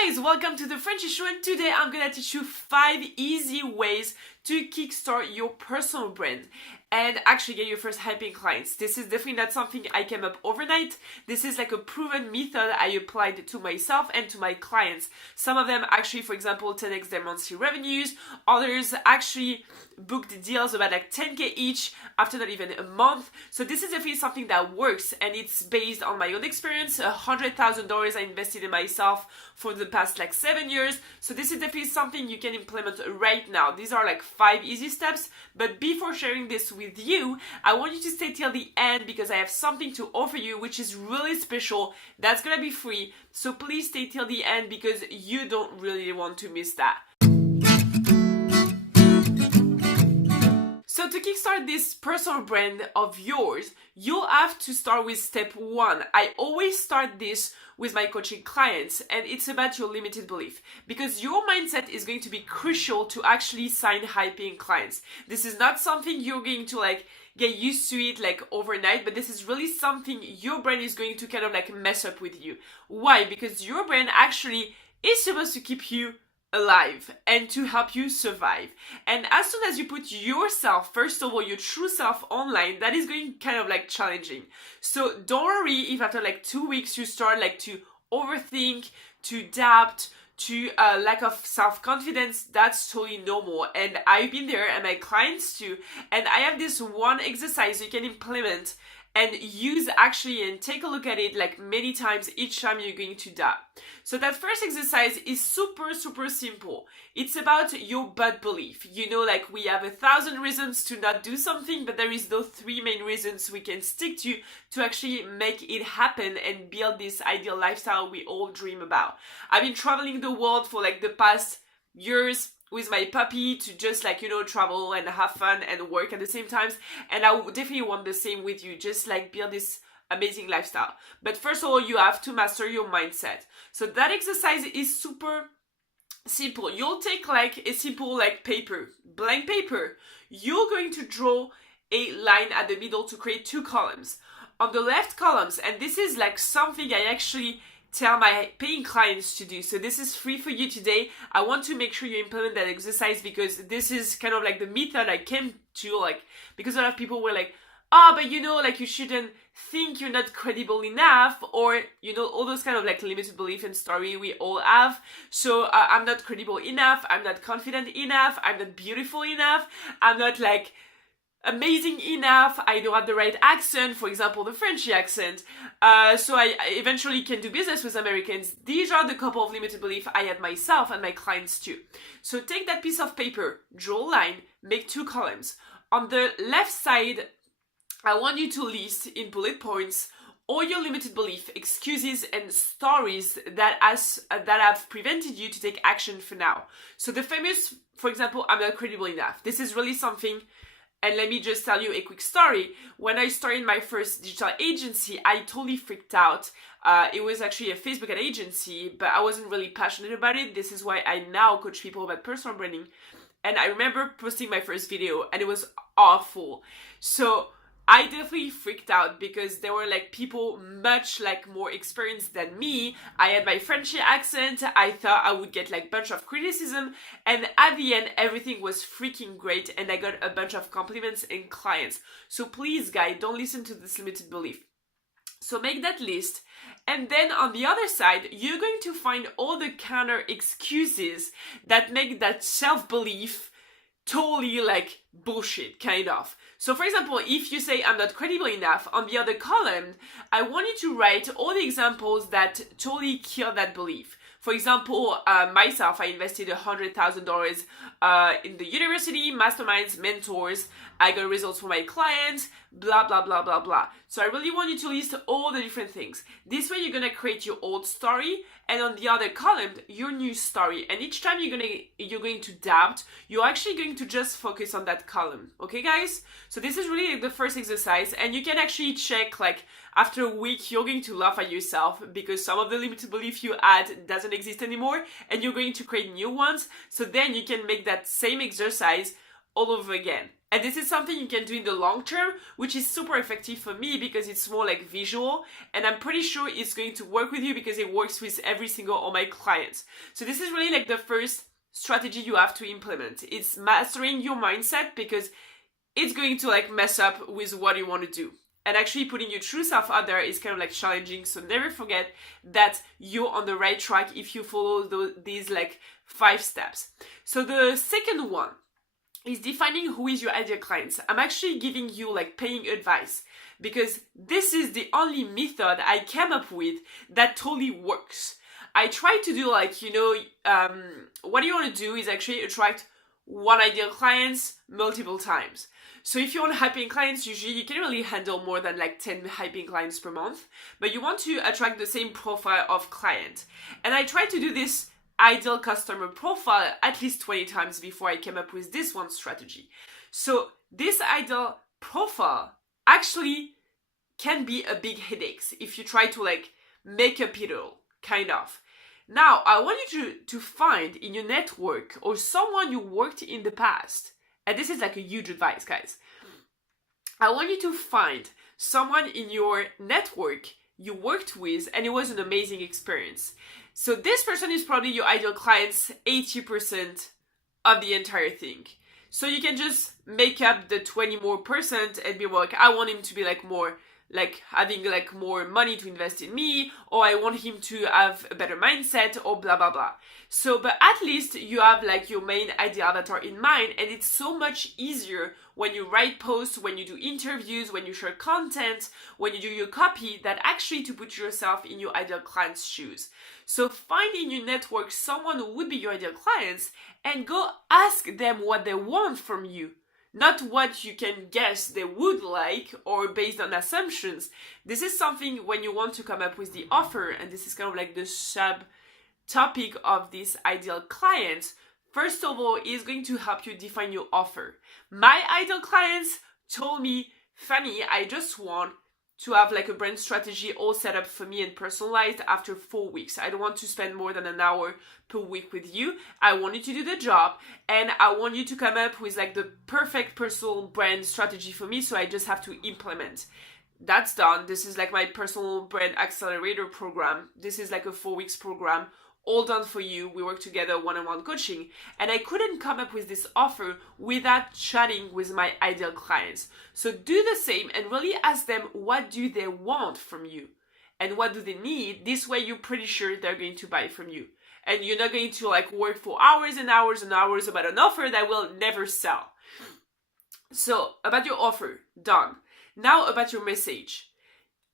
Hi guys, welcome to the Frenchy Show, and today I'm gonna teach you 5 easy ways to kickstart your personal brand and actually get your first high-paying clients. This is definitely not something I came up overnight. This is like a proven method I applied to myself and to my clients. Some of them actually, for example, 10x their monthly revenues. Others actually booked deals about like 10k each after not even a month. So this is definitely something that works, and it's based on my own experience. $100,000 I invested in myself for the past like 7 years. So this is definitely something you can implement right now. These are like 5 easy steps, but before sharing this with you, I want you to stay till the end because I have something to offer you which is really special. That's gonna be free, so please stay till the end because you don't really want to miss that. So to kickstart this personal brand of yours, you'll have to start with step 1. I always start this with my coaching clients, and it's about your limited belief, because your mindset is going to be crucial to actually sign high-paying clients. This is not something you're going to like get used to it like overnight, but this is really something your brain is going to kind of like mess up with you. Why? Because your brain actually is supposed to keep you alive and to help you survive. And as soon as you put yourself, first of all, your true self online, that is going kind of like challenging. So don't worry if after like 2 weeks you start like to overthink, to doubt, to lack of self-confidence. That's totally normal, and I've been there, and my clients too. And I have this one exercise you can implement and use actually, and take a look at it like many times each time you're going to doubt. So that first exercise is super simple. It's about your but belief. You know, like we have 1,000 reasons to not do something, but there is those 3 main reasons we can stick to actually make it happen and build this ideal lifestyle we all dream about. I've been traveling the world for like the past years with my puppy to just like, you know, travel and have fun and work at the same time. And I would definitely want the same with you, just like build this amazing lifestyle. But first of all, you have to master your mindset. So that exercise is super simple. You'll take like a simple like paper, blank paper. You're going to draw a line at the middle to create 2 columns. On the left columns, and this is like something I actually tell my paying clients to do, so this is free for you today. I want to make sure you implement that exercise because this is kind of like the method I came to, like, because a lot of people were like, but you know, like you shouldn't think you're not credible enough, or you know, all those kind of like limited belief and story we all have. So I'm not credible enough, I'm not confident enough, I'm not beautiful enough, I'm not like amazing enough, I don't have the right accent, for example the Frenchy accent, so I eventually can do business with Americans. These are the couple of limited beliefs I had myself and my clients too. So take that piece of paper, draw a line, make 2 columns. On the left side, I want you to list in bullet points all your limited belief, excuses, and stories that have prevented you to take action for now. So the famous, for example, I'm not credible enough. This is really something. And let me just tell you a quick story. When I started my first digital agency, I totally freaked out. It was actually a Facebook ad agency, but I wasn't really passionate about it. This is why I now coach people about personal branding. And I remember posting my first video and it was awful. So I definitely freaked out because there were like people much like more experienced than me. I had my Frenchy accent. I thought I would get like a bunch of criticism, and at the end everything was freaking great and I got a bunch of compliments and clients. So please guys, don't listen to this limited belief. So make that list, and then on the other side you're going to find all the counter excuses that make that self-belief totally like bullshit, kind of. So for example, if you say I'm not credible enough, on the other column, I want you to write all the examples that totally kill that belief. For example, myself, I invested $100,000 in the university, masterminds, mentors. I got results for my clients, blah, blah, blah, blah, blah. So I really want you to list all the different things. This way you're going to create your old story, and on the other column, your new story. And each time you're going to doubt, you're actually going to just focus on that column. Okay, guys? So this is really like the first exercise, and you can actually check like after a week, you're going to laugh at yourself because some of the limited belief you had doesn't exist anymore, and you're going to create new ones. So then you can make that same exercise all over again. And this is something you can do in the long term, which is super effective for me because it's more like visual. And I'm pretty sure it's going to work with you because it works with every single of my clients. So this is really like the first strategy you have to implement. It's mastering your mindset because it's going to like mess up with what you want to do. And actually putting your true self out there is kind of like challenging. So never forget that you're on the right track if you follow these like 5 steps. So the second one is defining who is your ideal clients. I'm actually giving you like paying advice because this is the only method I came up with that totally works. I try to do like, what you want to do is actually attract one ideal clients multiple times. So if you want high paying clients, usually you can really handle more than like 10 high paying clients per month, but you want to attract the same profile of client. And I try to do this ideal customer profile at least 20 times before I came up with this one strategy. So this ideal profile actually can be a big headache if you try to like make up it all, kind of. Now, I want you to find in your network or someone you worked in the past, and this is like a huge advice, guys. I want you to find someone in your network you worked with and it was an amazing experience. So this person is probably your ideal client's 80% of the entire thing. So you can just make up the 20% more and be like, I want him to be like more like having like more money to invest in me, or I want him to have a better mindset, or blah blah blah. So but at least you have like your main ideal avatar in mind, and it's so much easier when you write posts, when you do interviews, when you share content, when you do your copy, that actually to put yourself in your ideal client's shoes. So find in your network someone who would be your ideal clients and go ask them what they want from you. Not what you can guess they would like or based on assumptions. This is something when you want to come up with the offer, and this is kind of like the sub topic of this ideal client. First of all, is going to help you define your offer. My ideal clients told me, Fanny, I just want to have like a brand strategy all set up for me and personalized after 4 weeks. I don't want to spend more than an hour per week with you. I want you to do the job and I want you to come up with like the perfect personal brand strategy for me, so I just have to implement. That's done. This is like my personal brand accelerator program. This is like a 4 weeks program, all done for you. We work together one-on-one coaching, and I couldn't come up with this offer without chatting with my ideal clients. So do the same and really ask them, what do they want from you and what do they need? This way you're pretty sure they're going to buy from you, and you're not going to like work for hours and hours and hours about an offer that will never sell. So about your offer, done. Now about your message.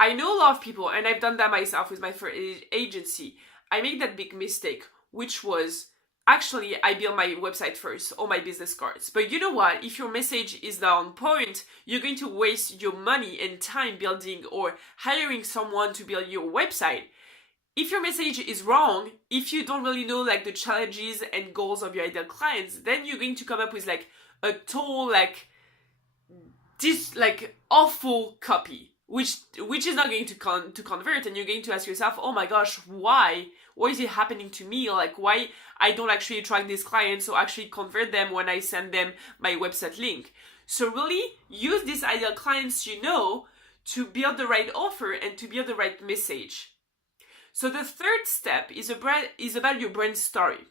I know a lot of people, and I've done that myself with my first agency. I made that big mistake, which was actually I built my website first, all my business cards. But you know what? If your message is not on point, you're going to waste your money and time building or hiring someone to build your website. If your message is wrong, if you don't really know like the challenges and goals of your ideal clients, then you're going to come up with like a total like this like awful copy. Which is not going to convert, and you're going to ask yourself, oh my gosh, why? What is it happening to me? Like, why I don't actually attract these clients or actually convert them when I send them my website link? So really use these ideal clients to build the right offer and to build the right message. So the third step is about your brand story.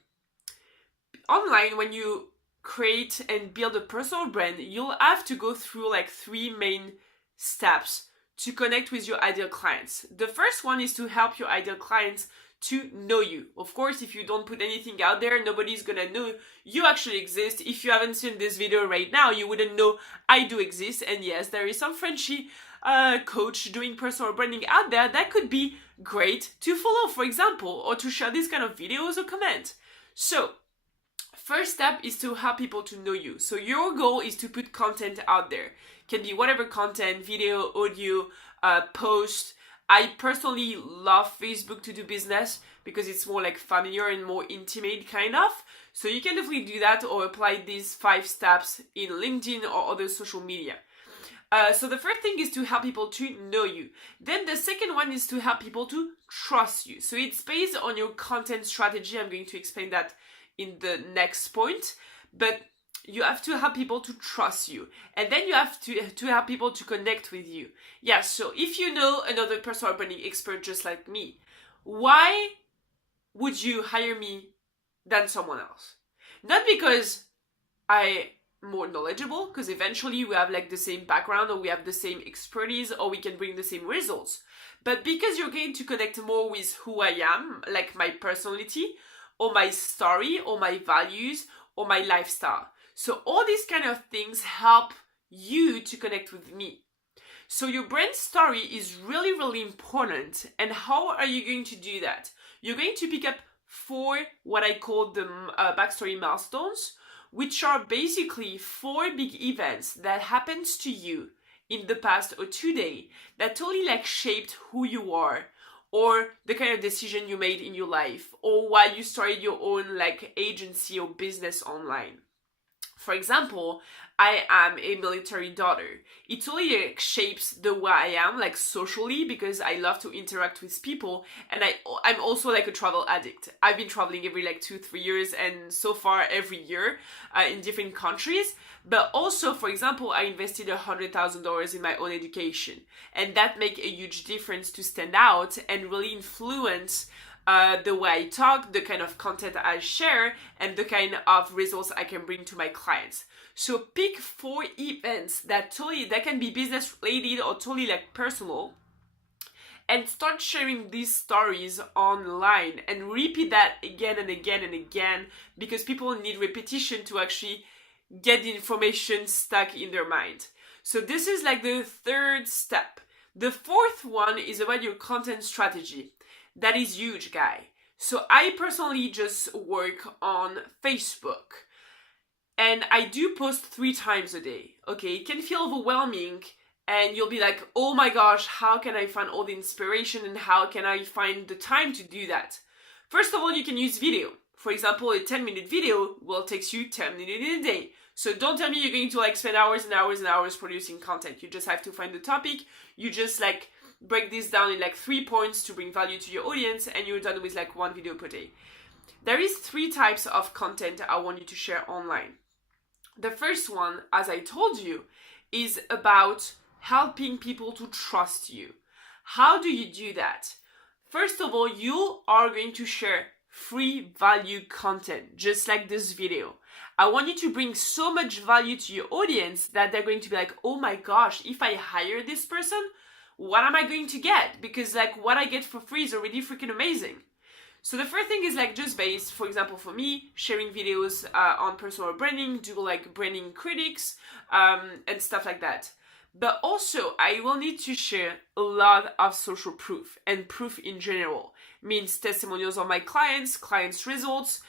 Online, when you create and build a personal brand, you'll have to go through like 3 main steps to connect with your ideal clients. The first one is to help your ideal clients to know you. Of course, if you don't put anything out there, nobody's gonna know you actually exist. If you haven't seen this video right now, you wouldn't know I do exist. And yes, there is some Frenchy coach doing personal branding out there that could be great to follow, for example, or to share these kind of videos or comment. So, first step is to help people to know you. So your goal is to put content out there. Can be whatever content, video, audio, post. I personally love Facebook to do business because it's more like familiar and more intimate kind of. So you can definitely do that or apply these 5 steps in LinkedIn or other social media. So the first thing is to help people to know you. Then the second one is to help people to trust you. So it's based on your content strategy. I'm going to explain that in the next point. But You have to help people to trust you, and then you have to help people to connect with you. Yeah, so if you know another personal branding expert just like me, why would you hire me than someone else? Not because I'm more knowledgeable, because eventually we have like the same background, or we have the same expertise, or we can bring the same results, but because you're going to connect more with who I am, like my personality, or my story, or my values, or my lifestyle. So all these kind of things help you to connect with me. So your brand story is really, really important. And how are you going to do that? You're going to pick up 4 what I call the backstory milestones, which are basically 4 big events that happens to you in the past or today that totally like shaped who you are, or the kind of decision you made in your life, or why you started your own like agency or business online. For example, I am a military daughter. It totally like, shapes the way I am, like socially, because I love to interact with people, and I'm also like a travel addict. I've been traveling every like 2-3 years, and so far every year in different countries. But also, for example, I invested $100,000 in my own education, and that make a huge difference to stand out and really influence the way I talk, the kind of content I share, and the kind of results I can bring to my clients. So pick 4 events that can be business related or totally like personal, and start sharing these stories online and repeat that again and again and again, because people need repetition to actually get the information stuck in their mind. So this is like the 3rd step. The 4th one is about your content strategy. That is huge, guy. So I personally just work on Facebook, and I do post 3 times a day. Okay, it can feel overwhelming, and you'll be like, oh my gosh, how can I find all the inspiration, and how can I find the time to do that? First of all, you can use video. For example, a 10-minute video will take you 10 minutes in a day. So don't tell me you're going to like spend hours and hours and hours producing content. You just have to find the topic. You just like break this down in like 3 points to bring value to your audience, and you're done with like 1 video per day. There is 3 types of content I want you to share online. The first one, as I told you, is about helping people to trust you. How do you do that? First of all, you are going to share free value content, just like this video. I want you to bring so much value to your audience that they're going to be like, oh my gosh, if I hire this person, what am I going to get? Because like what I get for free is already freaking amazing. So the first thing is like just based, for example, for me, sharing videos on personal branding, do like branding critics and stuff like that. But also I will need to share a lot of social proof, and proof in general means testimonials on my clients results,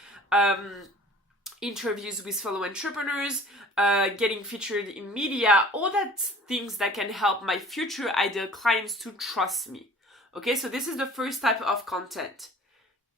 interviews with fellow entrepreneurs, getting featured in media, all that things that can help my future ideal clients to trust me. Okay, so this is the first type of content.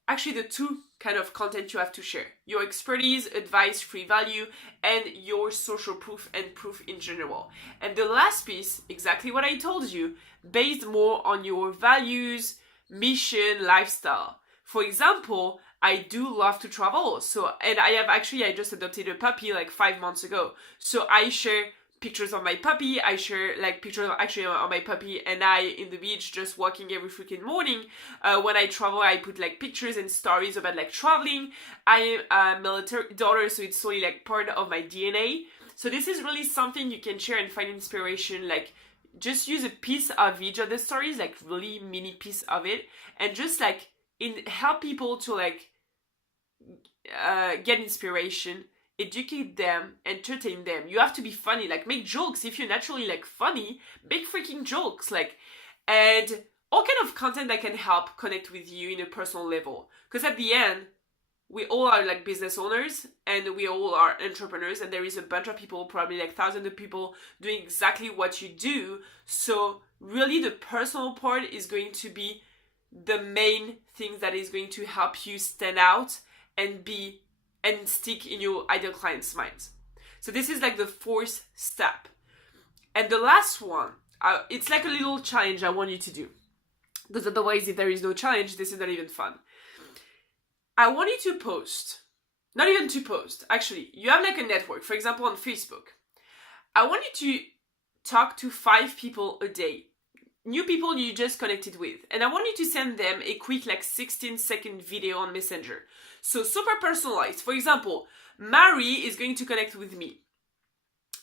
Actually, the 2 kind of content you have to share: your expertise, advice, free value, and your social proof and proof in general. And the last piece, exactly what I told you, based more on your values, mission, lifestyle. For example, I do love to travel. And I just adopted a puppy like 5 months ago. So I share pictures of my puppy. I share like pictures of my puppy and I in the beach just walking every freaking morning. When I travel, I put like pictures and stories about like traveling. I am a military daughter, so it's solely like part of my DNA. So this is really something you can share and find inspiration. Like just use a piece of each of the stories, like really mini piece of it, and just like help people to like get inspiration, educate them, entertain them. You have to be funny, like make jokes. If you're naturally like funny, make freaking jokes, like, and all kind of content that can help connect with you in a personal level. Because at the end, we all are like business owners, and we all are entrepreneurs, and there is a bunch of people, probably like thousands of people doing exactly what you do. So really the personal part is going to be the main thing that is going to help you stand out and stick in your ideal clients' minds. So this is like the 4th step. And the last one, it's like a little challenge I want you to do. Because otherwise, if there is no challenge, this is not even fun. I want you to post not even to post, actually. You have like a network, for example, on Facebook. I want you to talk to 5 people a day. New people you just connected with. And I want you to send them a quick like 16-second video on Messenger. So super personalized. For example, Mary is going to connect with me.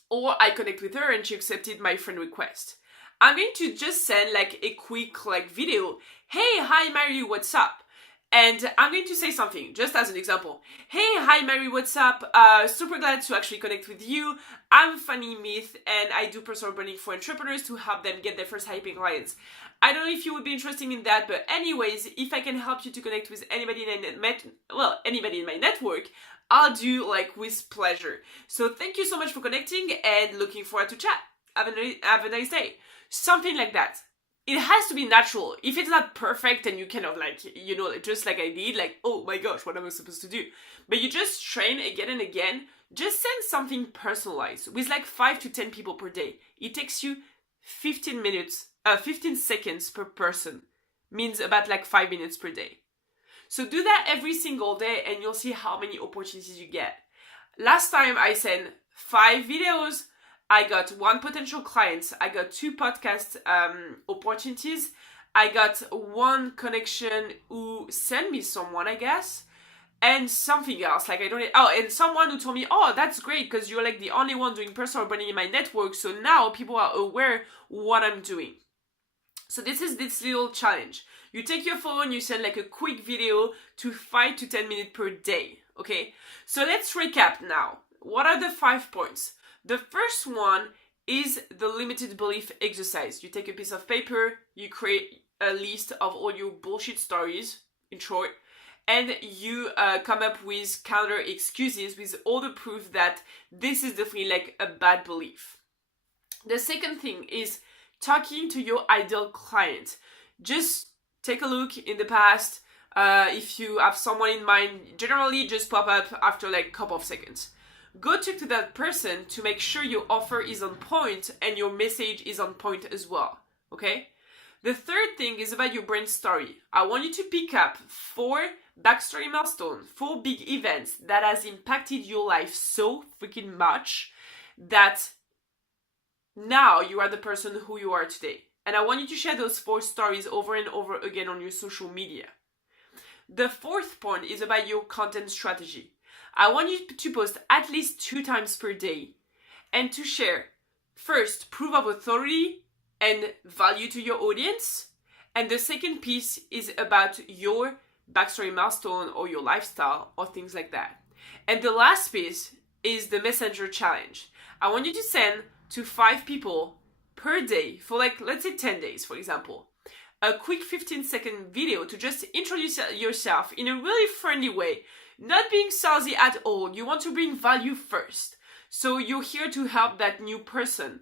Or I connect with her and she accepted my friend request. I'm going to just send like a quick like video. Hey, hi Mary, what's up? And I'm going to say something, just as an example. Hey, hi Mary, what's up? Super glad to actually connect with you. I'm Fanny Myth and I do personal branding for entrepreneurs to help them get their first high-paying clients. I don't know if you would be interested in that, but anyways, if I can help you to connect with anybody in my network, I'll do like with pleasure. So thank you so much for connecting and looking forward to chat. Have a nice day. Something like that. It has to be natural. If it's not perfect and you kind of like, just like I did, like, oh my gosh, what am I supposed to do? But you just train again and again, just send something personalized with like 5 to 10 people per day. It takes you 15 seconds per person. Means about like 5 minutes per day. So do that every single day and you'll see how many opportunities you get. Last time I sent 5 videos, I got 1 potential client, I got 2 podcast opportunities, I got 1 connection who sent me someone, I guess, and something else, like and someone who told me, oh, that's great, because you're like the only one doing personal branding in my network, so now people are aware what I'm doing. So this is this little challenge. You take your phone, you send like a quick video to 5 to 10 minutes per day, okay? So let's recap now. What are the 5 points? The first one is the limited belief exercise. You take a piece of paper, you create a list of all your bullshit stories, in short, and you come up with counter excuses with all the proof that this is definitely like a bad belief. The second thing is talking to your ideal client. Just take a look in the past. If you have someone in mind, generally just pop up after like a couple of seconds. Go talk to that person to make sure your offer is on point and your message is on point as well, okay? The third thing is about your brand story. I want you to pick up 4 backstory milestones, 4 big events that has impacted your life so freaking much that now you are the person who you are today. And I want you to share those 4 stories over and over again on your social media. The fourth point is about your content strategy. I want you to post at least 2 times per day and to share first proof of authority and value to your audience. And the second piece is about your backstory milestone or your lifestyle or things like that. And the last piece is the messenger challenge. I want you to send to 5 people per day for like, let's say 10 days, for example, a quick 15-second video to just introduce yourself in a really friendly way. Not being salesy at all. You want to bring value first. So you're here to help that new person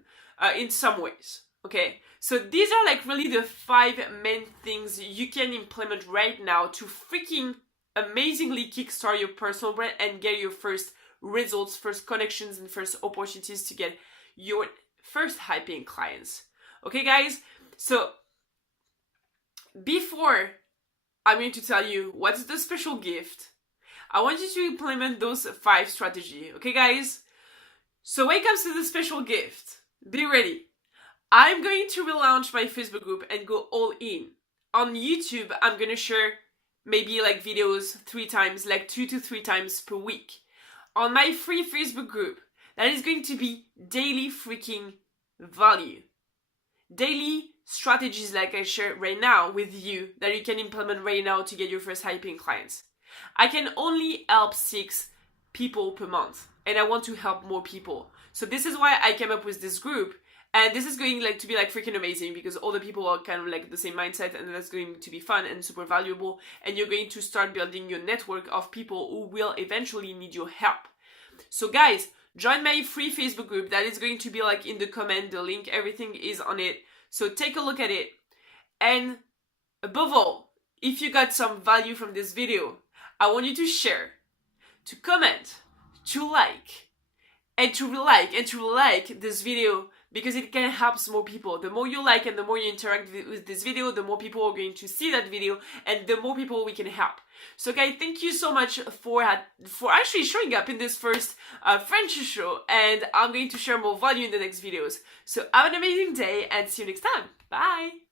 in some ways. Okay? So these are like really the 5 main things you can implement right now to freaking amazingly kickstart your personal brand and get your first results, first connections, and first opportunities to get your first high-paying clients. Okay, guys? So before I'm going to tell you what's the special gift, I want you to implement those 5 strategies, okay guys? So when it comes to the special gift, be ready. I'm going to relaunch my Facebook group and go all in. On YouTube, I'm going to share maybe like videos 3 times, like 2 to 3 times per week. On my free Facebook group, that is going to be daily freaking value. Daily strategies like I share right now with you that you can implement right now to get your first high-paying clients. I can only help 6 people per month and I want to help more people. So this is why I came up with this group, and this is going like to be like freaking amazing because all the people are kind of like the same mindset, and that's going to be fun and super valuable, and you're going to start building your network of people who will eventually need your help. So guys, join my free Facebook group. That is going to be like in the comment, the link, everything is on it. So take a look at it. And above all, if you got some value from this video, I want you to share, to comment, to like, and to like this video because it can help more people. The more you like and the more you interact with this video, the more people are going to see that video and the more people we can help. So guys, thank you so much for actually showing up in this first French show, and I'm going to share more value in the next videos. So have an amazing day and see you next time. Bye!